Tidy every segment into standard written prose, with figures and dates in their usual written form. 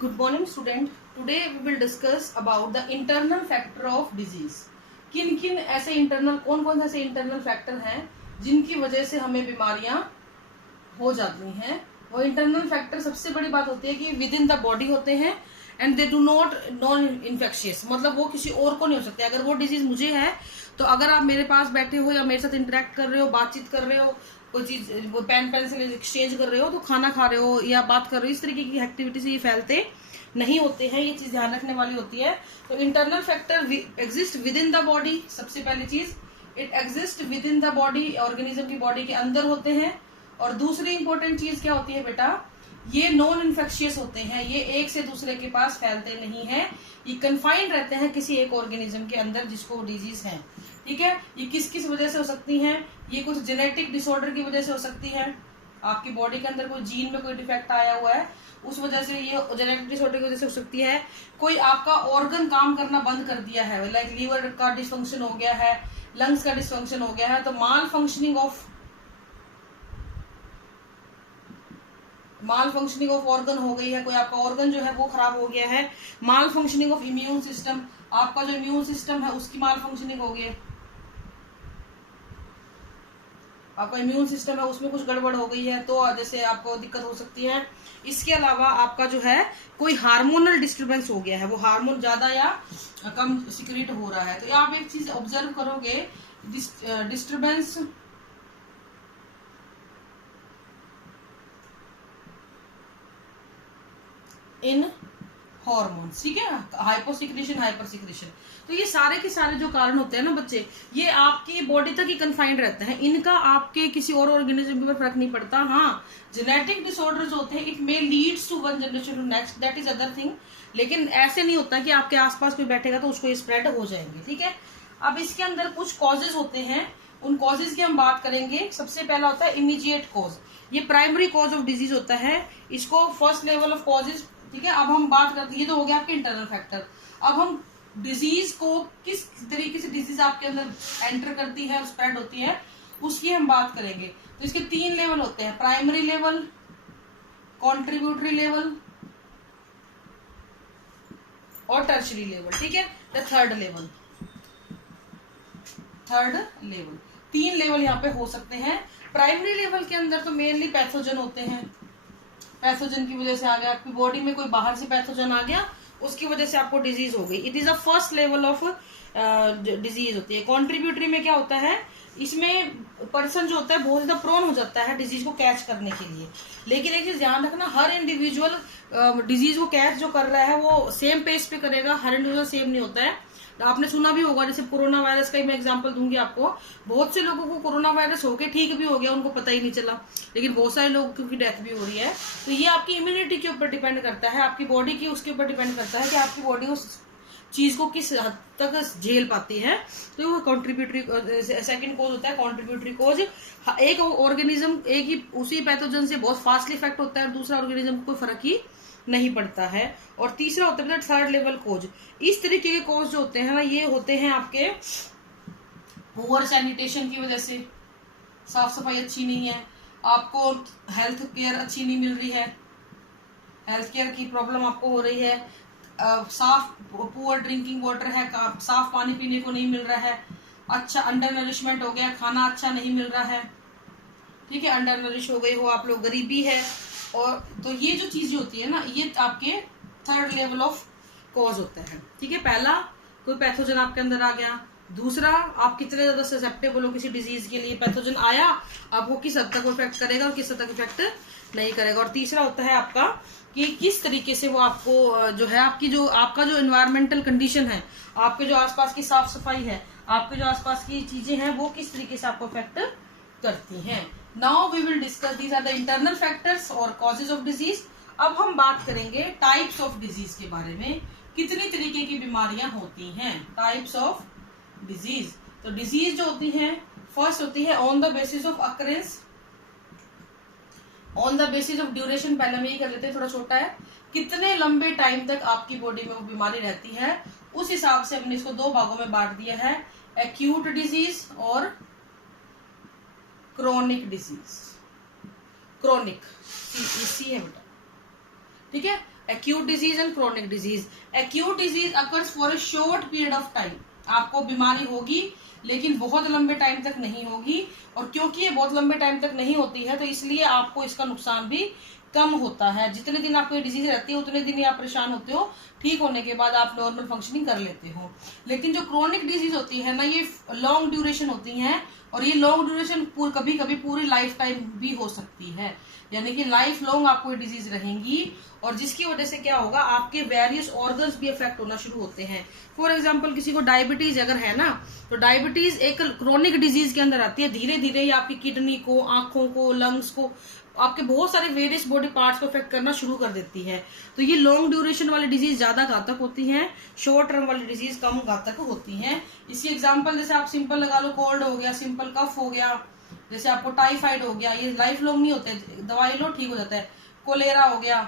Good morning student. Today we will discuss about the internal factor of disease. किन किन ऐसे internal कौन कौन से ऐसे इंटरनल फैक्टर हैं जिनकी वजह से हमें बीमारियां हो जाती हैं. वो इंटरनल फैक्टर सबसे बड़ी बात होती है कि विद इन द बॉडी होते हैं and they do not non infectious, मतलब वो किसी और को नहीं हो सकते. अगर वो डिजीज मुझे है तो अगर आप मेरे पास बैठे हो या मेरे साथ इंटरेक्ट कर रहे हो, बातचीत कर रहे हो, कोई चीज वो पेन पेंसिल एक्सचेंज कर रहे हो, तो खाना खा रहे हो या बात कर रहे हो, इस तरीके की एक्टिविटी से ये फैलते नहीं होते हैं. ये चीज ध्यान रखने वाली होती है. तो internal factor exist with in the body. सबसे पहली चीज, it exist with in the body, organism की बॉडी के अंदर होते हैं. और दूसरी इंपॉर्टेंट चीज क्या होती है बेटा, ये नॉन इन्फेक्शियस होते हैं. ये एक से दूसरे के पास फैलते नहीं है. ये कन्फाइंड रहते हैं किसी एक ऑर्गेनिज्म के अंदर जिसको डिजीज है. ठीक है. ये किस किस वजह से हो सकती हैं? ये कुछ जेनेटिक डिसऑर्डर की वजह से हो सकती है. आपकी बॉडी के अंदर कोई जीन में कोई डिफेक्ट आया हुआ है, उस वजह से ये जेनेटिक डिसऑर्डर की वजह से हो सकती है. कोई आपका ऑर्गन काम करना बंद कर दिया है, लाइक लीवर का डिसफंक्शन हो गया है, लंग्स का डिसफंक्शन हो गया है, तो माल फंक्शनिंग ऑफ ऑर्गन हो गई है. कोई आपका ऑर्गन जो है वो खराब हो गया है. माल फंक्शनिंग ऑफ इम्यून सिस्टम, आपका जो इम्यून सिस्टम है उसकी माल फंक्शनिंग हो गई है. आपका इम्यून सिस्टम है उसमें कुछ गड़बड़ हो गई है तो जैसे आपको दिक्कत हो सकती है. इसके अलावा आपका जो है कोई हार्मोनल डिस्टर्बेंस हो गया है, वो हार्मोन ज्यादा या कम सिक्रीट हो रहा है. तो आप एक चीज ऑब्जर्व करोगे, डिस्टर्बेंस इन हॉर्मोन्स. ठीक है. Hyposecretion, hyper secretion. तो ये सारे के सारे जो कारण होते हैं ना बच्चे, ये आपकी बॉडी तक ही कन्फाइंड रहते हैं. इनका आपके किसी और ऑर्गेनिज्म पर फर्क नहीं पड़ता. हाँ, जेनेटिक डिसऑर्डर्स होते हैं, it may leads to one generation to next, that is other thing. लेकिन ऐसे नहीं होता कि आपके आसपास कोई बैठेगा तो उसको ये स्प्रेड हो जाएंगे. ठीक है. अब इसके अंदर कुछ कॉजेज होते हैं, उन कॉजेज की हम बात करेंगे. सबसे पहला होता है इमीडिएट कॉज. ये प्राइमरी कॉज ऑफ डिजीज होता है. इसको फर्स्ट लेवल ऑफ कॉजेज. ठीक है. अब हम बात करते हैं, ये तो हो गया आपके इंटरनल फैक्टर. अब हम डिजीज को किस तरीके से डिजीज आपके अंदर एंटर करती है, स्प्रेड होती है, उसकी हम बात करेंगे. तो इसके 3 लेवल होते हैं, प्राइमरी लेवल, कॉन्ट्रीब्यूटरी लेवल और टर्शरी लेवल. ठीक है. द थर्ड लेवल 3 लेवल यहाँ पे हो सकते हैं. प्राइमरी लेवल के अंदर तो मेनली पैथोजन होते हैं. पैथोजन की वजह से आ गया, आपकी बॉडी में कोई बाहर से पैथोजन आ गया, उसकी वजह से आपको डिजीज हो गई. It is a first level of disease होती है. कॉन्ट्रीब्यूटरी में क्या होता है, इसमें पर्सन जो होता है बहुत ज्यादा प्रोन हो जाता है डिजीज को कैच करने के लिए. लेकिन एक चीज ध्यान रखना, हर इंडिविजुअल डिजीज को कैच जो कर रहा है वो सेम पेस पे करेगा. हर इंडिविजुअल सेम नहीं होता है. आपने सुना भी होगा, जैसे कोरोना वायरस का ही मैं एग्जांपल दूंगी आपको. बहुत से लोगों को कोरोना वायरस होके ठीक भी हो गया, उनको पता ही नहीं चला. लेकिन बहुत सारे लोगों की डेथ भी हो रही है. तो ये आपकी इम्यूनिटी के ऊपर डिपेंड करता है, आपकी बॉडी की उसके ऊपर डिपेंड करता है कि आपकी बॉडी उस चीज को किस हद तक झेल पाती है. तो वो कॉन्ट्रीब्यूटरी सेकंड कोज होता है. कॉन्ट्रीब्यूटरी कोज, एक ऑर्गेनिज्म एक ही उसी पैथोजन से बहुत फास्टली इफेक्ट होता है और दूसरा ऑर्गेनिज्म को कोई फर्क ही नहीं पड़ता है. और तीसरा होता है थर्ड लेवल कोज. इस तरीके के कोज जो होते हैं ना, ये होते हैं आपके पुअर सैनिटेशन की वजह से, साफ सफाई अच्छी नहीं है, आपको हेल्थ केयर अच्छी नहीं मिल रही है, हेल्थ केयर की प्रॉब्लम आपको हो रही है, साफ पुअर ड्रिंकिंग वाटर है, साफ पानी पीने को नहीं मिल रहा है, अच्छा अंडर नरिशमेंट हो गया, खाना अच्छा नहीं मिल रहा है. ठीक है. अंडर नरिश हो गए हो आप लोग, गरीबी है. और तो ये जो चीजें होती है ना, ये आपके थर्ड लेवल ऑफ कॉज होता है. ठीक है. पहला, कोई पैथोजन आपके अंदर आ गया. दूसरा, आप कितने ज्यादा ससेप्टेबल हो किसी डिजीज के लिए. पैथोजन आया, आपको किस हद तक इफेक्ट करेगा और किस हद तक इफेक्ट नहीं करेगा. और तीसरा होता है आपका कि किस तरीके से वो आपको जो है आपका जो एनवायरमेंटल कंडीशन है, आपके जो आसपास की साफ सफाई है, आपके जो आसपास की चीजें हैं, वो किस तरीके से आपको इफेक्ट करती हैं. Now we will discuss, these are the internal factors और कॉजेज ऑफ डिजीज. अब हम बात करेंगे टाइप्स ऑफ डिजीज के बारे में. कितनी तरीके की बीमारियां होती हैं, टाइप्स ऑफ डिजीज. तो डिजीज जो होती हैं, फर्स्ट होती है on the basis of occurrence, on the basis of duration. पहले में ही कर लेते हैं, थोड़ा छोटा है. कितने लंबे टाइम तक आपकी बॉडी में वो बीमारी रहती है, उस हिसाब से हमने इसको 2 भागों में बांट दिया है, एक्यूट डिजीज और क्रोनिक डिजीज. क्रोनिक सी है बेटा. ठीक है। Acute disease and chronic disease. Acute disease occurs for a short period of time, आपको बीमारी होगी लेकिन बहुत लंबे टाइम तक नहीं होगी, और क्योंकि ये बहुत लंबे टाइम तक नहीं होती है तो इसलिए आपको इसका नुकसान भी कम होता है। जितने दिन आपको ये डिजीज रहती है उतने दिन ही आप परेशान होते हो, ठीक होने के बाद आप नॉर्मल फंक्शनिंग कर लेते हो। लेकिन जो क्रोनिक डिजीज होती है ना, ये लॉन्ग ड्यूरेशन होती है, और ये लॉन्ग ड्यूरेशन कभी कभी पूरी लाइफ टाइम भी हो सकती है, यानी कि लाइफ लॉन्ग आपको ये डिजीज रहेंगी, और जिसकी वजह से क्या होगा, आपके वेरियस ऑर्गन्स भी अफेक्ट होना शुरू होते हैं। फॉर एग्जांपल किसी को डायबिटीज अगर है ना, तो डायबिटीज एक क्रोनिक डिजीज के अंदर आती है। धीरे धीरे ही आपकी किडनी को, आंखों को, लंग्स को, आपके बहुत सारे वेरियस बॉडी पार्ट्स को अफेक्ट करना शुरू कर देती है। तो ये लॉन्ग ड्यूरेशन वाली डिजीज ज्यादा घातक होती हैं, शॉर्ट टर्म वाली डिजीज कम घातक होती हैं। इसी एग्जांपल जैसे आप सिंपल लगा लो, कोल्ड हो गया, सिंपल कफ हो गया, जैसे आपको टाइफाइड हो गया, ये लाइफ लॉन्ग नहीं होते, दवाई लो ठीक हो जाता है। कोलेरा हो गया,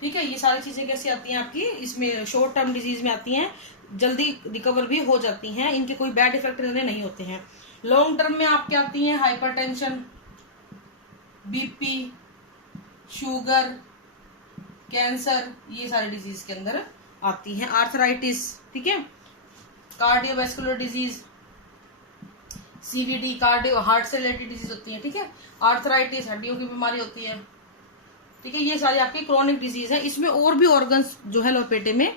ठीक है, ये सारी चीजें कैसी आती हैं आपकी, इसमें शॉर्ट टर्म डिजीज में आती हैं, जल्दी रिकवर भी हो जाती हैं, इनके कोई बैड इफेक्ट नहीं होते हैं। लॉन्ग टर्म में आपके आती हैं हाइपरटेंशन, बीपी, शुगर, कैंसर, ये सारी डिजीज के अंदर आती हैं। आर्थराइटिस, ठीक है, cardiovascular disease, CVD, cardio heart से रिलेटेड डिजीज होती है, ठीक है। आर्थराइटिस हड्डियों की बीमारी होती है, ठीक है। ये सारी आपकी क्रोनिक डिजीज है। इसमें और भी ऑर्गन्स जो है लपेटे में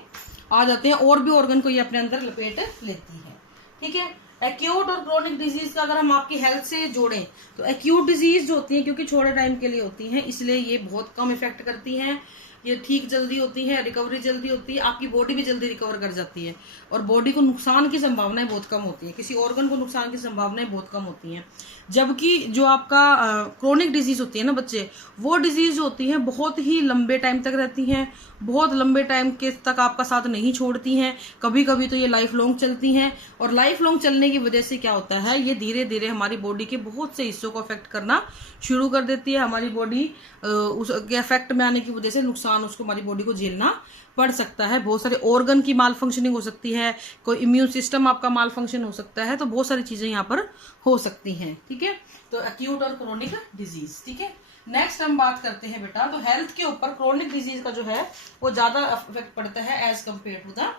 आ जाते हैं, और भी ऑर्गन को ये अपने अंदर लपेट लेती है, ठीक है। एक्यूट और क्रोनिक डिजीज का अगर हम आपकी हेल्थ से जोड़ें तो एक्यूट डिजीज जो होती है, क्योंकि छोटे टाइम के लिए होती हैं, इसलिए ये बहुत कम इफेक्ट करती हैं, ये ठीक जल्दी होती है, रिकवरी जल्दी होती है, आपकी बॉडी भी जल्दी रिकवर कर जाती है, और बॉडी को नुकसान की संभावनाएं बहुत कम होती है, किसी ऑर्गन को नुकसान की संभावनाएं बहुत कम होती हैं। जबकि जो आपका क्रोनिक डिजीज होती है ना बच्चे, वो डिजीज होती है बहुत ही लंबे टाइम तक रहती हैं, बहुत लंबे टाइम के तक आपका साथ नहीं छोड़ती हैं, कभी कभी तो ये लाइफ लॉन्ग चलती हैं, और लाइफ लॉन्ग चलने की वजह से क्या होता है, ये धीरे धीरे हमारी बॉडी के बहुत से हिस्सों को अफेक्ट करना शुरू कर देती है। हमारी बॉडी उसके अफेक्ट में आने की वजह से नुकसान उसको हमारी बॉडी को झेलना पड़ सकता है। बहुत सारे ऑर्गन की माल फंक्शनिंग हो सकती है, कोई इम्यून सिस्टम आपका माल फंक्शन हो सकता है, तो बहुत सारी चीजें यहाँ पर हो सकती हैं, ठीक है। तो एक्यूट और क्रोनिक डिजीज, ठीक है। नेक्स्ट हम बात करते हैं बेटा, तो हेल्थ के ऊपर क्रोनिक डिजीज का जो है वो ज्यादा इफेक्ट पड़ता है as compare to the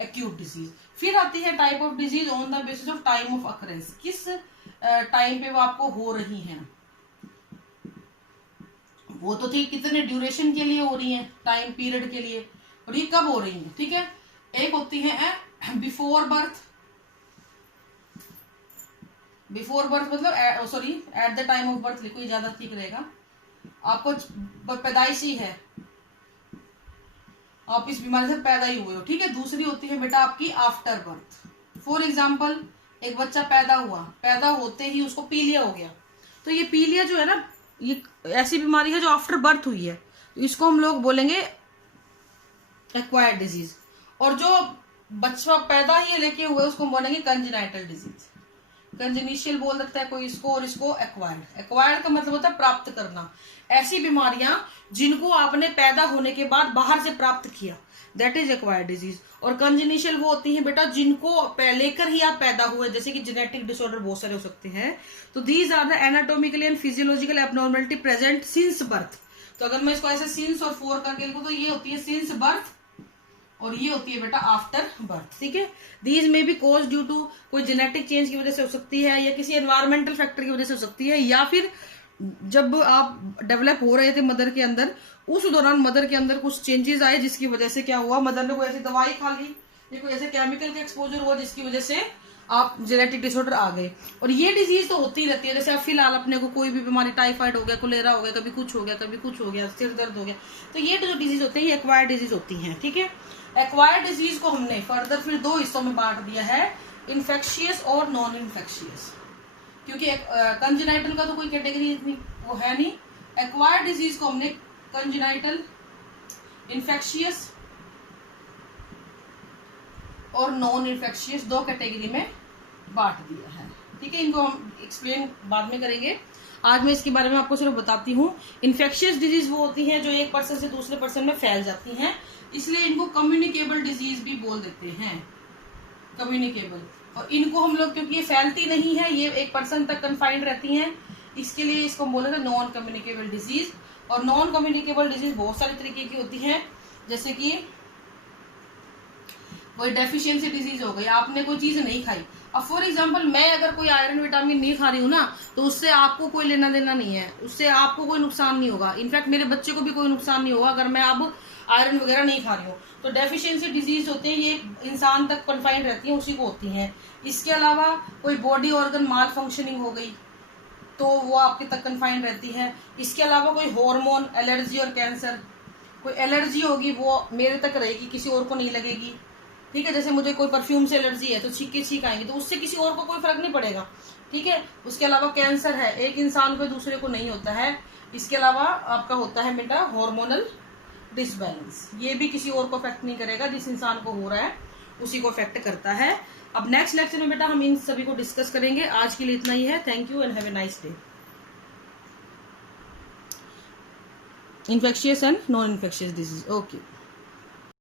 acute disease. फिर आती है type of disease on the basis of time of occurrence, किस टाइम पे वो आपको हो रही है। वो तो ठीक कितने ड्यूरेशन के लिए हो रही है, टाइम पीरियड के लिए, और ये कब हो रही है, ठीक है। एक होती है बिफोर बर्थ, बिफोर बर्थ मतलब sorry at the time of birth लिखो, ये ज्यादा ठीक रहेगा। आपको पैदाइशी है, आप इस बीमारी से पैदा ही हुए हो, ठीक है। दूसरी होती है बेटा आपकी आफ्टर बर्थ। फॉर एग्जाम्पल एक बच्चा पैदा हुआ, पैदा होते ही उसको पीलिया हो गया, तो ये पीलिया जो है ना, ये ऐसी बीमारी है जो आफ्टर बर्थ हुई है, तो इसको हम लोग बोलेंगे एक्वायर्ड डिजीज। और जो बच्चा पैदा ही लेके हुए उसको हम बोलेंगे कंजेनाइटल डिजीज। कंजेनिशियल बोल सकता है कोई इसको, और इसको एक्वायर्ड। एक्वायर्ड का मतलब होता है प्राप्त करना, ऐसी बीमारियां जिनको आपने पैदा होने के बाद बाहर से प्राप्त किया, दैट इज एक्वायर्ड डिजीज। और कंजेनिशियल वो होती है बेटा जिनको लेकर ही आप पैदा हुए, जैसे कि जेनेटिक डिसऑर्डर बहुत सारे हो सकते हैं। तो these are the anatomically and physiological abnormality present since birth. तो अगर मैं इसको ऐसे सिंस और 4 करके लिखूं तो ये होती है सिंस बर्थ, और ये होती है बेटा आफ्टर बर्थ, ठीक है। दीज में भी कॉज ड्यू टू कोई जेनेटिक चेंज की वजह से हो सकती है, या किसी एनवायरमेंटल फैक्टर की वजह से हो सकती है, या फिर जब आप डेवलप हो रहे थे मदर के अंदर, उस दौरान मदर के अंदर कुछ चेंजेस आए जिसकी वजह से क्या हुआ, मदर ने कोई ऐसी दवाई खा ली या कोई ऐसे केमिकल का एक्सपोजर हुआ जिसकी वजह से आप जेनेटिक डिसऑर्डर आ गए। और ये डिजीज तो होती रहती है, जैसे आप फिलहाल अपने को कोई भी बीमारी, टाइफाइड हो गया, कोलेरा हो गया, कभी कुछ हो गया, कभी कुछ हो गया, सिर दर्द हो गया, तो ये जो डिजीज होते हैं ये एक्वायर्ड डिजीज होती हैं, ठीक है। एक्वायर्ड डिजीज को हमने फर्दर फिर 2 हिस्सों में बांट दिया है, इन्फेक्शियस और नॉन इन्फेक्शियस, क्योंकि कंजेनाइटल का तो कोई कैटेगरी इतनी वो है नहीं। एक्वायर्ड डिजीज को हमने कंजेनाइटल, इन्फेक्शियस और नॉन इन्फेक्शियस 2 कैटेगरी में बांट दिया है, ठीक है। इनको हम एक्सप्लेन बाद में करेंगे, आज मैं इसके बारे में आपको सिर्फ बताती हूँ। इन्फेक्शियस डिजीज वो होती हैं जो एक पर्सन से दूसरे पर्सन में फैल जाती हैं, इसलिए इनको कम्युनिकेबल डिजीज भी बोल देते हैं, कम्युनिकेबल। और इनको हम लोग, क्योंकि ये फैलती नहीं है, ये एक पर्सन तक कन्फाइंड रहती हैं, इसके लिए इसको हम बोले थे नॉन कम्युनिकेबल डिजीज। और नॉन कम्युनिकेबल डिजीज बहुत सारे तरीके की होती है, जैसे कि कोई डेफिशिएंसी डिजीज हो गई, आपने कोई चीज नहीं खाई। अब फॉर एग्जांपल मैं अगर कोई आयरन विटामिन नहीं खा रही हूँ ना, तो उससे आपको कोई लेना देना नहीं है, उससे आपको कोई नुकसान नहीं होगा, इनफैक्ट मेरे बच्चे को भी कोई नुकसान नहीं होगा अगर मैं अब आयरन वगैरह नहीं खा रही हूँ। तो डेफिशिएंसी डिजीज होते हैं, ये इंसान तक कन्फाइंड रहती है, उसी को होती है। इसके अलावा कोई बॉडी ऑर्गन माल फंक्शनिंग हो गई तो वो आपके तक कन्फाइंड रहती है। इसके अलावा कोई हार्मोन, एलर्जी और कैंसर, कोई एलर्जी होगी वो मेरे तक रहेगी, किसी और को नहीं लगेगी, ठीक है। जैसे मुझे कोई परफ्यूम से एलर्जी है तो छींक आएंगे, तो उससे किसी और को कोई फर्क नहीं पड़ेगा, ठीक है। उसके अलावा कैंसर है, एक इंसान को दूसरे को नहीं होता है। इसके अलावा आपका होता है बेटा हार्मोनल डिसबैलेंस, ये भी किसी और को अफेक्ट नहीं करेगा, जिस इंसान को हो रहा है उसी को अफेक्ट करता है। अब नेक्स्ट लेक्चर में बेटा हम इन सभी को डिस्कस करेंगे। आज के लिए इतना ही है। Thank you and have a nice day. Infectious and non infectious disease, okay.